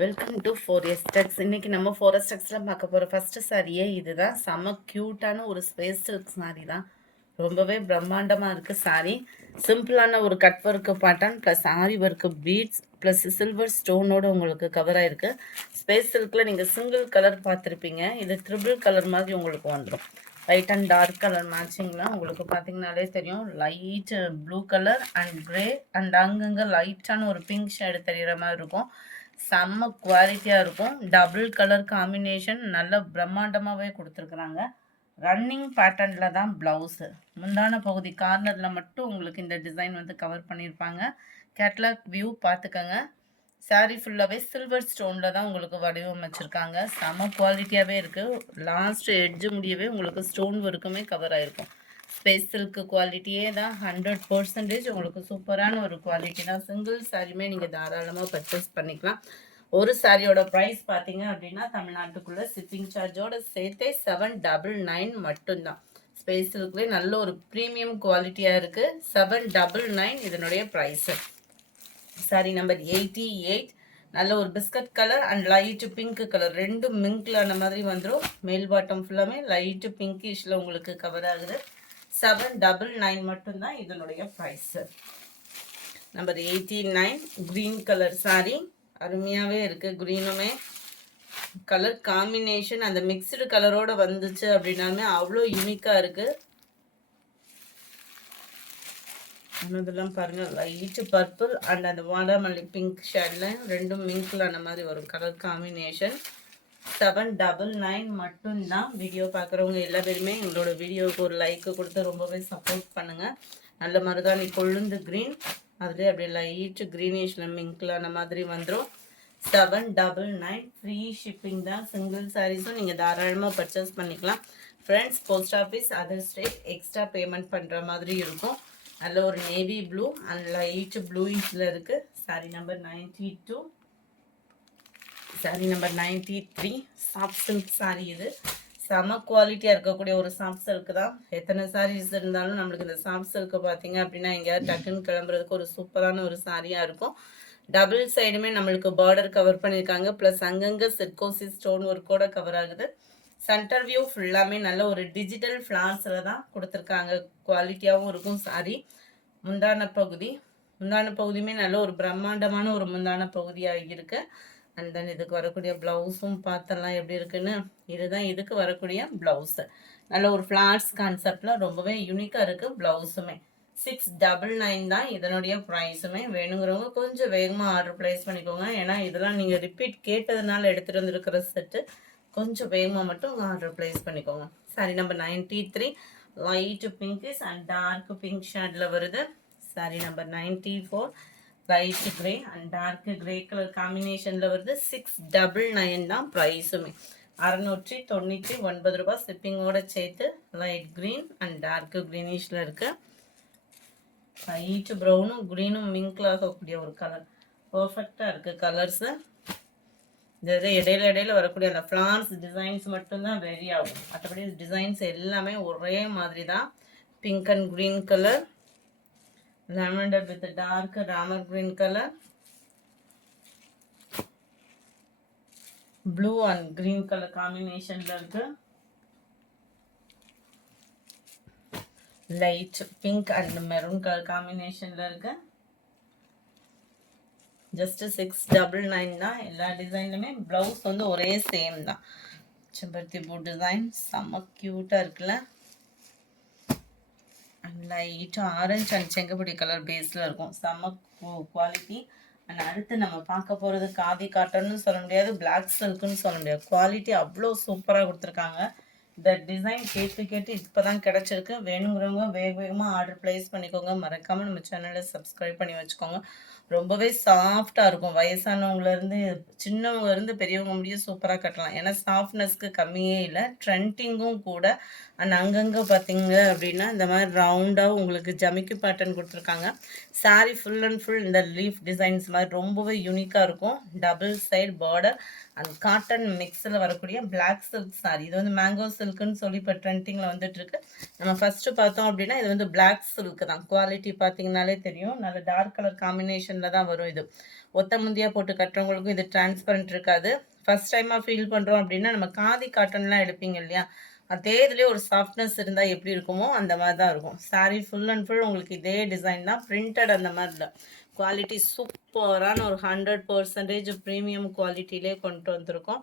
Welcome to forest டெக்ஸ். இன்னைக்கு நம்ம forest டெக்ஸ்ல பார்க்க போகிற ஃபர்ஸ்ட் சாரியே இதுதான். செம்ம க்யூட்டான ஒரு ஸ்பேஸ் சில்க் சாரி தான். ரொம்பவே பிரம்மாண்டமாக இருக்குது சாரி. சிம்பிளான ஒரு கட் ஒர்க்கு பேட்டர்ன் ப்ளஸ் ஆரி ஒர்க்கு பீட்ஸ் ப்ளஸ் சில்வர் ஸ்டோனோட உங்களுக்கு கவர் ஆயிருக்கு. ஸ்பேஸ் சில்கில் நீங்கள் சிங்கிள் கலர் பார்த்துருப்பீங்க. இது ட்ரிபிள் கலர் மாதிரி உங்களுக்கு வந்துடும். லைட் அண்ட் டார்க் கலர் மேட்சிங்கில் உங்களுக்கு பார்த்தீங்கன்னாலே தெரியும். Light blue colour and grey and அங்கங்கே லைட்டான ஒரு பிங்க் ஷேடு தெரிகிற மாதிரி இருக்கும். செம்ம குவாலிட்டியாக இருக்கும். டபுள் கலர் காம்பினேஷன் நல்ல பிரம்மாண்டமாகவே கொடுத்துருக்குறாங்க. ரன்னிங் பேட்டர்னில் தான் ப்ளவுஸு. முந்தான பகுதி கார்னரில் மட்டும் உங்களுக்கு இந்த டிசைன் வந்து கவர் பண்ணியிருப்பாங்க. கேட்லாக் வியூ பார்த்துக்கோங்க. சாரீ ஃபுல்லாகவே சில்வர் ஸ்டோனில் தான் உங்களுக்கு வடிவமைச்சிருக்காங்க. செம்ம குவாலிட்டியாகவே இருக்குது. லாஸ்ட் எட்ஜு முடியவே உங்களுக்கு ஸ்டோன் ஒர்க்குமே கவர் ஆகிருக்கும். ஸ்பேஸ் சில்க்கு குவாலிட்டியே தான் 100% உங்களுக்கு சூப்பரான ஒரு குவாலிட்டி தான். சிங்கிள் சாரியுமே நீங்கள் தாராளமாக பர்ச்சேஸ் பண்ணிக்கலாம். ஒரு சாரியோட ப்ரைஸ் பார்த்தீங்க அப்படின்னா தமிழ்நாட்டுக்குள்ளே ஷிப்பிங் சார்ஜோட சேர்த்தே 799 மட்டும்தான். ஸ்பேஸ் சில்க்லேயே நல்ல ஒரு ப்ரீமியம் குவாலிட்டியாக இருக்குது. 799 இதனுடைய ப்ரைஸு. Sorry number 88. நல்ல ஒரு biscuit colour and light pink colour ரெண்டும் மிங்க்ல அந்த மாதிரி வந்துடும். மேல் பாட்டம் ஃபுல்லாமே லைட்டு பிங்கிஷ்ல உங்களுக்கு கவர் ஆகுது. 799 மட்டும்தான் இதனுடைய price. Number 89 green colour sari. அருமையாகவே இருக்குது. க்ரீனுமே கலர் காம்பினேஷன் அந்த மிக்சடு கலரோட வந்துச்சு அப்படின்னாலுமே அவ்வளோ யூனிக்காக இருக்குது. இதெல்லாம் பாருங்க, லைட் பர்பிள் அண்ட் அந்த வாடாமல்லி பிங்க் ஷேட்ல ரெண்டும் மிங்க்ல அந்த மாதிரி வரும் கலர் காம்பினேஷன். 799 மட்டும்தான். வீடியோ பார்க்குறவங்க எல்லா பேருமே எங்களோட வீடியோவுக்கு ஒரு லைக்கு கொடுத்து ரொம்பவே சப்போர்ட் பண்ணுங்க. நல்ல மருதாணி கொழுந்து க்ரீன், அதுலேயே அப்படியே லைட் க்ரீனிஷ்ல மிங்க்ல அந்த மாதிரி வந்துடும். 799 ஃப்ரீ ஷிப்பிங் தான். சிங்கிள் சாரீஸும் நீங்கள் தாராளமாக பர்ச்சேஸ் பண்ணிக்கலாம். Friends, post office other state extra payment பண்ணுற மாதிரி இருக்கும். நல்ல ஒரு நேவி ப்ளூ அண்ட் லைட் ப்ளூயிஷ்ல இருக்கு. Sorry number 92. Sorry number 93 soft silk sorry. இது செம குவாலிட்டியாக இருக்கக்கூடிய ஒரு சாஃப்ட் சில்க் தான். எத்தனை சாரீஸ் இருந்தாலும் நம்மளுக்கு இந்த சாஃப்ட் சில்க்கு பார்த்தீங்க அப்படின்னா எங்கேயாவது டக்குன்னு கிளம்புறதுக்கு ஒரு சூப்பரான ஒரு சாரியாக இருக்கும். டபுள் சைடுமே நம்மளுக்கு பார்டர் கவர் பண்ணியிருக்காங்க. ப்ளஸ் அங்கங்கே சிர்கோசி ஸ்டோன் ஒர்க்கோட கவர் ஆகுது. சென்டர் வியூ ஃபுல்லாமே நல்ல ஒரு டிஜிட்டல் ஃப்ளார்ஸில் தான் கொடுத்துருக்காங்க. குவாலிட்டியாகவும் இருக்கும் சாரி. முந்தான பகுதியுமே நல்ல ஒரு பிரம்மாண்டமான ஒரு முந்தான பகுதியாக இருக்கு. அண்ட் தென் இதுக்கு வரக்கூடிய ப்ளவுஸும் பார்த்தலாம் எப்படி இருக்குன்னு. இதுதான் இதுக்கு வரக்கூடிய ப்ளவுஸு. நல்ல ஒரு ஃப்ளார்ஸ் கான்செப்டில் ரொம்பவே யூனிக்காக இருக்குது ப்ளவுஸுமே. 699 தான் இதனுடைய ப்ரைஸுமே. வேணுங்கிறவங்க கொஞ்சம் வேகமாக ஆர்டர் ப்ளேஸ் பண்ணிக்கோங்க. ஏன்னா இதெல்லாம் நீங்கள் ரிப்பீட் கேட்டதுனால எடுத்துகிட்டு வந்துருக்கிற செட்டு. கொஞ்சம் வேகமாக மட்டும் ஆர்டர் ப்ளேஸ் பண்ணிக்கோங்க. Sari number 93 light pinkish and dark pink ஷேடில் வருது. Sari number 94 light grey and dark grey colour காம்பினேஷனில் வருது. 699 தான் ப்ரைஸுமே. 699 ரூபாய் ஷிப்பிங்கோட சேர்த்து. லைட் க்ரீன் அண்ட் டார்க் க்ரீனிஷில் இருக்கு. லைட் ப்ரௌனும் க்ரீனும் மிங்க்ல ஆகக்கூடிய ஒரு கலர். பர்ஃபெக்டாக இருக்குது கலர்ஸு. இது இடையில வரக்கூடிய அந்த ஃப்ளார்ஸ் டிசைன்ஸ் மட்டும்தான் வெரி ஆகும். மற்றபடி டிசைன்ஸ் எல்லாமே ஒரே மாதிரி தான். Pink and green colour, lavender with dark ராமர் green color, blue and green color combinationல இருக்கு. Light pink and maroon colour காம்பினேஷன்ல இருக்கு. ஜஸ்ட் 699 தான். எல்லா டிசைன்லுமே ப்ளவுஸ் வந்து ஒரே சேம் தான். செம்பருத்தி பூ டிசைன் செம்ம க்யூட்டாக இருக்குல்ல. அண்ட் லைட் ஆரஞ்சு அண்ட் செங்கப்பொடி கலர் பேஸில் இருக்கும். செம்ம குவாலிட்டி. அண்ட் அடுத்து நம்ம பார்க்க போகிறது காதி காட்டன்னு சொல்ல முடியாது, பிளாக் சில்க்குன்னு சொல்ல முடியாது. குவாலிட்டி அவ்வளோ சூப்பராக கொடுத்துருக்காங்க. இந்த டிசைன் கேட்டு இப்போ தான் கிடச்சிருக்கு. வேணுங்கிறவங்க வேகமாக ஆர்டர் ப்ளேஸ் பண்ணிக்கோங்க. மறக்காமல் நம்ம சேனலை சப்ஸ்கிரைப் பண்ணி வச்சுக்கோங்க. ரொம்பவே சாஃப்டாக இருக்கும். வயசானவங்கலேருந்து சின்னவங்கலேருந்து பெரியவங்க முடியும் சூப்பராக கட்டலாம். ஏன்னா சாஃப்ட்னஸ்க்கு கம்மியே இல்லை. ட்ரெண்டிங்கும் கூட. அண்ட் அங்கங்கே பார்த்தீங்க அப்படின்னா இந்த மாதிரி ரவுண்டாக உங்களுக்கு ஜமிக்கி பேட்டர்ன் கொடுத்துருக்காங்க. சாரீ ஃபுல் அண்ட் ஃபுல் இந்த லீஃப் டிசைன்ஸ் மாதிரி ரொம்பவே யூனிக்காக இருக்கும். Double side border and cotton மிக்ஸில் வரக்கூடிய பிளாக் சில்க் சாரி. இது வந்து மேங்கோ சில்க்குன்னு சொல்லி இப்போ ட்ரெண்டிங்கில் வந்துட்டுருக்கு. நம்ம ஃபஸ்ட்டு பார்த்தோம் அப்படின்னா இது வந்து பிளாக் சில்க் தான். குவாலிட்டி பார்த்தீங்கன்னாலே தெரியும். நல்ல டார்க் கலர் காம்பினேஷனில் தான் வரும். இது ஒத்த முந்தியா போட்டு கட்டுறவங்களுக்கும் இது டிரான்ஸ்பரண்ட் இருக்காது. ஃபர்ஸ்ட் டைமாக ஃபீல் பண்ணுறோம் அப்படின்னா நம்ம காதி காட்டன்லாம் எடுப்பீங்க இல்லையா, அதே இதுலேயே ஒரு சாஃப்ட்னஸ் இருந்தால் எப்படி இருக்குமோ அந்த மாதிரி தான் இருக்கும். சாரீ ஃபுல் அண்ட் ஃபுல் உங்களுக்கு இதே டிசைன் தான், பிரிண்டட் அந்த மாதிரி இல்லை. குவாலிட்டி சூப்பரான ஒரு 100% ப்ரீமியம் குவாலிட்டிலே கொண்டு வந்திருக்கோம்.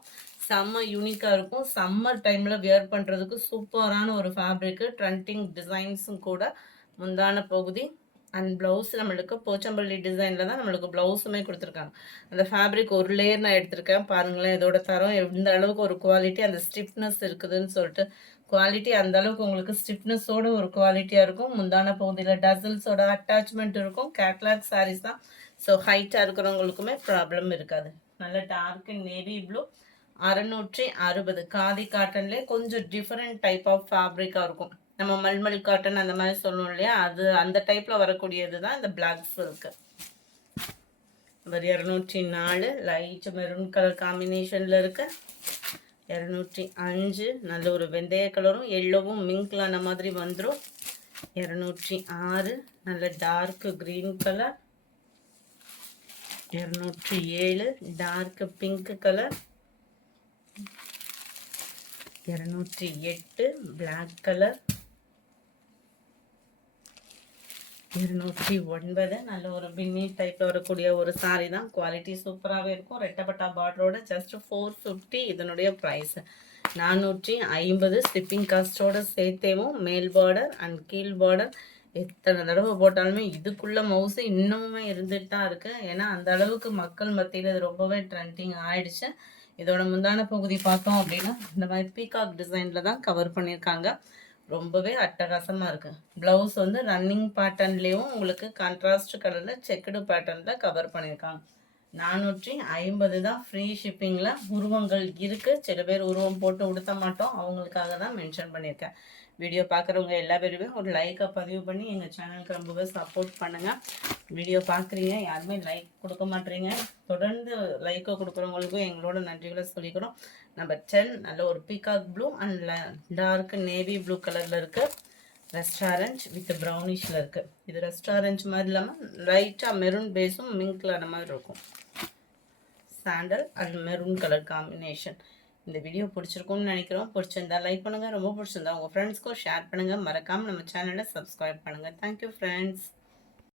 செம்ம யூனிக்காக இருக்கும். சம்மர் டைமில் வியர் பண்ணுறதுக்கு சூப்பரான ஒரு ஃபேப்ரிக்கு, ட்ரெண்டிங் டிசைன்ஸும் கூட. முந்தான பகுதி அண்ட் ப்ளவுஸ் நம்மளுக்கு போச்சம்பள்ளி டிசைனில் தான் நம்மளுக்கு ப்ளவுஸுமே கொடுத்துருக்காங்க. அந்த ஃபேப்ரிக் ஒரு லேயர் நான் எடுத்திருக்கேன் பாருங்களேன். இதோட தரம் எந்த அளவுக்கு ஒரு குவாலிட்டி, அந்த ஸ்டிஃப்னஸ் இருக்குதுன்னு சொல்லிட்டு குவாலிட்டி அந்த அளவுக்கு உங்களுக்கு ஸ்டிஃப்னஸோட ஒரு குவாலிட்டியாக இருக்கும். முந்தான பகுதியில் டசல்ஸோட அட்டாச்மெண்ட் இருக்கும். கேட்லாக் சாரீஸ் தான், ஸோ ஹைட்டாக இருக்கிறவங்களுக்குமே ப்ராப்ளம் இருக்காது. நல்ல டார்க் நேவி ப்ளூ, 660. காதி காட்டன்லேயே கொஞ்சம் டிஃப்ரெண்ட் டைப் ஆஃப் ஃபேப்ரிக்காக இருக்கும். நம்ம மல்மல் காட்டன் அந்த மாதிரி சொல்லுவோம் இல்லையா, அது அந்த டைப்பில் வரக்கூடியது தான் இந்த பிளாக் சில்க்கு. ஒரு 204 லைட் மெரூன் கலர் காம்பினேஷனில் இருக்கு. 205 நல்ல ஒரு வெந்தய கலரும் எல்லோவும் மிங்க்லான மாதிரி வந்துடும். 206 நல்ல dark green colour. 207 dark pink colour. 208 black colour. 209 நல்ல ஒரு பின்னி டைப்பில் வரக்கூடிய ஒரு சாரீ தான். குவாலிட்டி சூப்பராகவே இருக்கும். ரெட்டப்பட்டா பார்டரோட ஜஸ்ட் 450 இதனுடைய ப்ரைஸ். 450 ஸ்டிப்பிங் காஸ்டோட சேர்த்தேவும் மேல் பார்டர் அண்ட் கீழ் பார்டர். எத்தனை தடவை போட்டாலுமே இதுக்குள்ளே மவுசு இன்னமுமே இருந்துட்டு தான் இருக்குது. ஏன்னா அந்த அளவுக்கு மக்கள் மத்தியில் இது ரொம்பவே ட்ரெண்டிங் ஆயிடுச்சு. இதோட முந்தான பகுதி பார்த்தோம் அப்படின்னா இந்த மாதிரி பீகாக் டிசைனில் தான் கவர் பண்ணியிருக்காங்க. ரொம்பவே அட்டகாசமாக இருக்குது. ப்ளவுஸ் வந்து ரன்னிங் பேட்டர்ன்லேயும் உங்களுக்கு கான்ட்ராஸ்ட் கலரில் செக்குடு பேட்டர்னில் கவர் பண்ணியிருக்காங்க. 450 தான். ஃப்ரீ ஷிப்பிங்கில். உருவங்கள் இருக்குது. சில பேர் உருவம் போட்டு உடுத்த மாட்டோம், அவங்களுக்காக தான் மென்ஷன் பண்ணியிருக்கேன். வீடியோ பார்க்குறவங்க எல்லா பேருமே ஒரு லைக்கை பதிவு பண்ணி எங்கள் சேனலுக்கு ரொம்பவே சப்போர்ட் பண்ணுங்கள். வீடியோ பார்க்குறீங்க, யாருமே லைக் கொடுக்க மாட்டேறீங்க. தொடர்ந்து லைக்கை கொடுக்குறவங்களுக்கும் எங்களோட நன்றிகளை சொல்லிக்கிறோம். நம்பர் 10 நல்ல ஒரு peacock blue and dark navy blue கலரில் இருக்குது. ரெஸ்டாரண்ட் வித் ப்ரௌனிஷில் இருக்குது. இது ரெஸ்டாரண்ட் மாதிரி இல்லாமல் லைட்டாக மெரூன் பேஸும் மிங்க்ல அந்த மாதிரி இருக்கும். Sandal and maroon colour combination. இந்த வீடியோ பிடிச்சிருக்கும்னு நினைக்கிறோம். பிடிச்சிருந்தா லைக் பண்ணுங்கள், ரொம்ப பிடிச்சிருந்தா உங்கள் ஃப்ரெண்ட்ஸ்க்கும் ஷேர் பண்ணுங்கள். மறக்காமல் நம்ம சேனலை சப்ஸ்கிரைப் பண்ணுங்கள். Thank you friends.